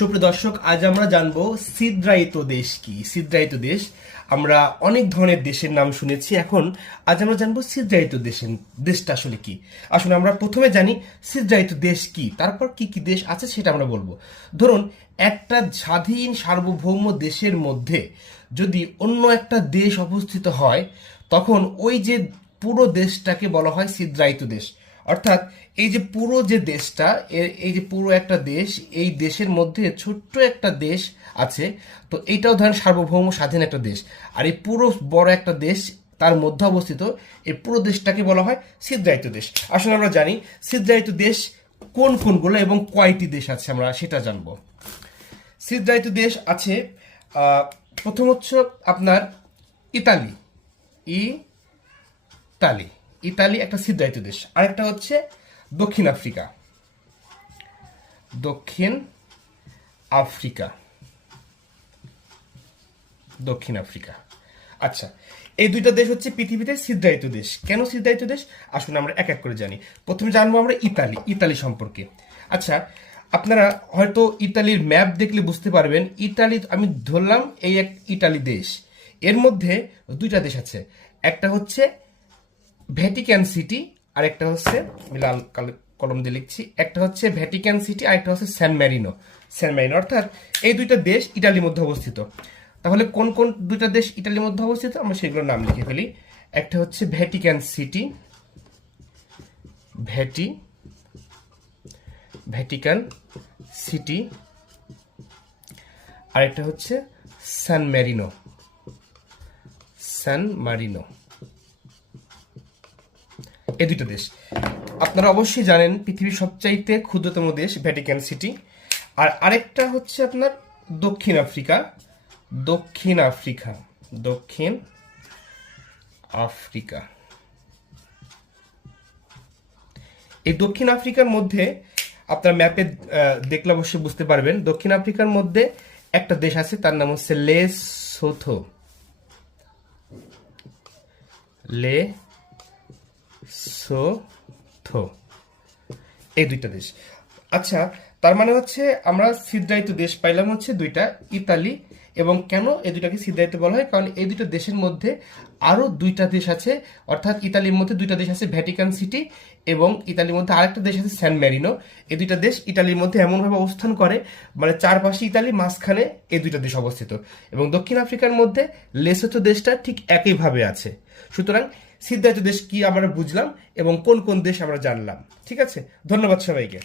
সুপ্রিয় দর্শক, আজ আমরা জানবো ছিদ্রায়িত দেশ কি। ছিদ্রায়িত দেশ, আমরা অনেক ধরনের দেশের নাম শুনেছি। এখন আজ আমরা জানবো ছিদ্রায়িত দেশটা আসলে কি। আসলে আমরা প্রথমে জানি ছিদ্রায়িত দেশ কি, তারপর কি কি দেশ আছে সেটা আমরা বলবো। ধরুন, একটা স্বাধীন সার্বভৌম দেশের মধ্যে যদি অন্য একটা দেশ অবস্থিত হয়, তখন ওই যে পুরো দেশটাকে বলা হয় ছিদ্রায়িত দেশ। অর্থাৎ এই যে পুরো যে দেশটা, এই যে পুরো একটা দেশ, এই দেশের মধ্যে ছোট্ট একটা দেশ আছে, তো এইটাও ধরেন সার্বভৌম স্বাধীন একটা দেশ। আর এই পুরো বড় একটা দেশ তার মধ্যে অবস্থিত, এই পুরো দেশটাকে বলা হয় ছিদ্রায়িত দেশ। আসলে আমরা জানি ছিদ্রায়িত দেশ কোন কোনগুলো এবং কয়টি দেশ আছে, আমরা সেটা জানবো। ছিদ্রায়িত দেশ আছে, প্রথম হচ্ছে আপনার ইতালি। ইতালি ইতালি একটা ছিদ্রায়িত দেশ। আরেকটা হচ্ছে দক্ষিণ আফ্রিকা। দক্ষিণ আফ্রিকা দক্ষিণ আফ্রিকা আচ্ছা, এই দুইটা দেশ হচ্ছে পৃথিবীতে ছিদ্রায়িত দেশ। কেন ছিদ্রায়িত দেশ আসুন আমরা এক এক করে জানি। প্রথমে জানবো আমরা ইতালি সম্পর্কে। আচ্ছা, আপনারা হয়তো ইতালির ম্যাপ দেখলে বুঝতে পারবেন, ইতালি আমি ধরলাম এই এক ইতালি দেশ, এর মধ্যে দুইটা দেশ আছে। একটা হচ্ছে ভ্যাটিকান সিটি, আর একটা হচ্ছে, আমি লাল কলম দিয়ে লিখছি, একটা হচ্ছে ভ্যাটিকান সিটি আর একটা হচ্ছে স্যান মেরিনো। অর্থাৎ এই দুইটা দেশ ইটালির মধ্যে অবস্থিত। তাহলে কোন কোন দুইটা দেশ ইটালির মধ্যে অবস্থিত আমরা সেগুলোর নাম লিখে ফেলি। একটা হচ্ছে ভ্যাটিকান সিটি, ভ্যাটিকান সিটি, আর একটা হচ্ছে স্যান মারিনো। এই দুইটা দেশ আপনারা অবশ্যই জানেন পৃথিবীর সবচাইতে ক্ষুদ্রতম দেশ ভ্যাটিকান সিটি। আর আরেকটা হচ্ছে আপনার দক্ষিণ আফ্রিকা। এই দক্ষিণ আফ্রিকার মধ্যে আপনার ম্যাপে দেখলে অবশ্যই বুঝতে পারবেন, দক্ষিণ আফ্রিকার মধ্যে একটা দেশ আছে, তার নাম হচ্ছে লেসোথো। এই দুইটা দেশ। আচ্ছা, তার মানে হচ্ছে আমরা ছিদ্রায়িত দেশ পাইলাম হচ্ছে দুইটা, ইতালি। এবং কেন এই দুইটাকে ছিদ্রায়িত বলা হয়, কারণ এই দুইটা দেশের মধ্যে আরো দুইটা দেশ আছে। অর্থাৎ ইতালির মধ্যে দুইটা দেশ আছে, ভ্যাটিকান সিটি, এবং ইতালির মধ্যে আরেকটা দেশ আছে স্যান মেরিনো। এই দুইটা দেশ ইতালির মধ্যে এমনভাবে অবস্থান করে, মানে চারপাশে ইতালি, মাঝখানে এই দুইটা দেশ অবস্থিত। এবং দক্ষিণ আফ্রিকার মধ্যে লেসোথো দেশটা ঠিক একইভাবে আছে। সুতরাং ছিদ্রায়িত দেশ কি আমরা বুঝলাম এবং কোন কোন দেশ আমরা জানলাম। ঠিক আছে, ধন্যবাদ সবাইকে।